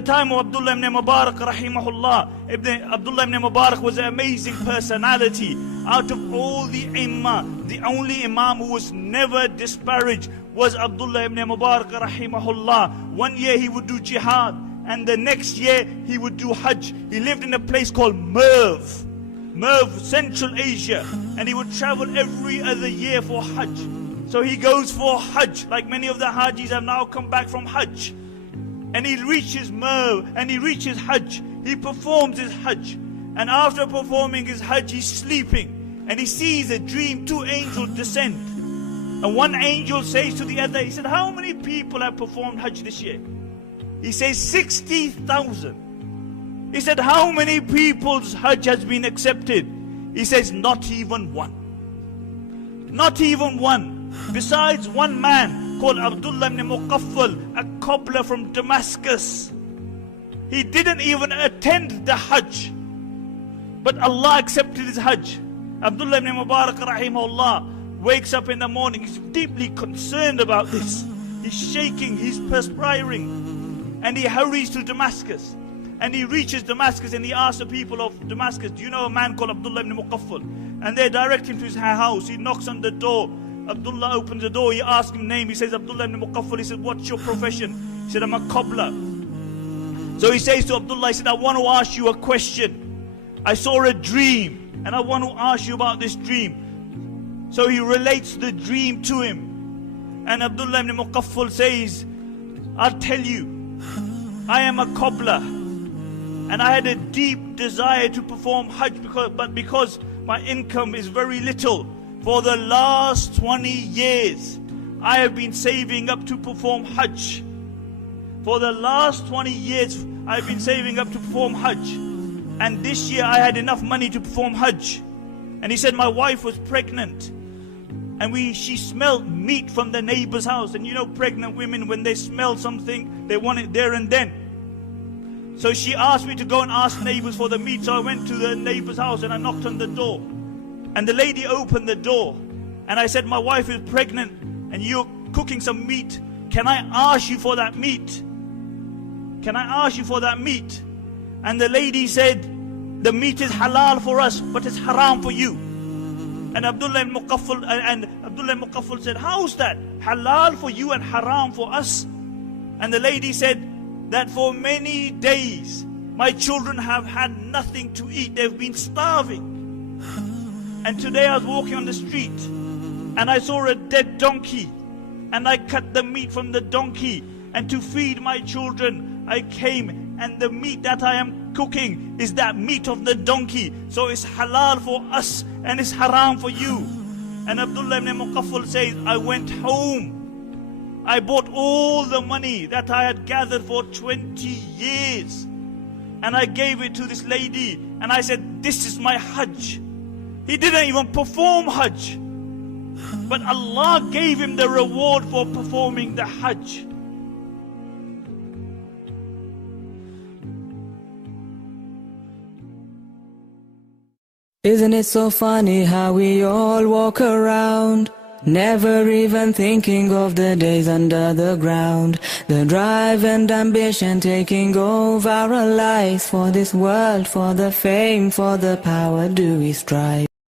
the time of Abdullah ibn Mubarak rahimahullah, Abdullah ibn Mubarak was an amazing personality. Out of all the Imam, the only Imam who was never disparaged was Abdullah ibn Mubarak rahimahullah. One year he would do jihad, and the next year he would do Hajj. He lived in a place called Merv, Central Asia, and he would travel every other year for Hajj. So he goes for Hajj, like many of the Hajis have now come back from Hajj. And he reaches Merv, and he reaches Hajj. He performs his Hajj. And after performing his Hajj, he's sleeping. And he sees a dream, 2 angels descend. And one angel says to the other, he said, how many people have performed Hajj this year? He says, 60,000. He said, how many people's Hajj has been accepted? He says, not even one. Not even one. Besides one man called Abdullah ibn Muqaffal, a cobbler from Damascus. He didn't even attend the Hajj, but Allah accepted his Hajj. Abdullah ibn Mubarak rahimahullah wakes up in the morning. He's deeply concerned about this. He's shaking, he's perspiring, and he hurries to Damascus. And he reaches Damascus, and he asks the people of Damascus, do you know a man called Abdullah ibn Muqaffal? And they direct him to his house. He knocks on the door. Abdullah opens the door. He asks him name. He says, Abdullah ibn Muqaffal. He said, what's your profession? He said, I'm a cobbler. So he says to Abdullah, he said, I want to ask you a question. I saw a dream, and I want to ask you about this dream. So he relates the dream to him. And Abdullah ibn Muqaffal says, I'll tell you, I am a cobbler, and I had a deep desire to perform Hajj, but because my income is very little, for the last 20 years, I have been saving up to perform Hajj. For the last 20 years, I've been saving up to perform Hajj. And this year, I had enough money to perform Hajj. And he said, my wife was pregnant. And she smelled meat from the neighbor's house. And you know, pregnant women, when they smell something, they want it there and then. So she asked me to go and ask neighbors for the meat. So I went to the neighbor's house and I knocked on the door. And the lady opened the door, and I said, my wife is pregnant and you're cooking some meat. Can I ask you for that meat? Can I ask you for that meat? And the lady said, the meat is halal for us, but it's haram for you. And Abdullah ibn Muqaffal said, how's that? Halal for you and haram for us? And the lady said that for many days my children have had nothing to eat. They've been starving. And today I was walking on the street and I saw a dead donkey, and I cut the meat from the donkey, and to feed my children I came, and the meat that I am cooking is that meat of the donkey. So it's halal for us and it's haram for you. And Abdullah ibn Muqaffal says, I went home. I bought all the money that I had gathered for 20 years. And I gave it to this lady. And I said, this is my Hajj. He didn't even perform Hajj. But Allah gave him the reward for performing the Hajj. Isn't it so funny how we all walk around, never even thinking of the days under the ground, the drive and ambition taking over our lives. For this world, for the fame, for the power do we strive.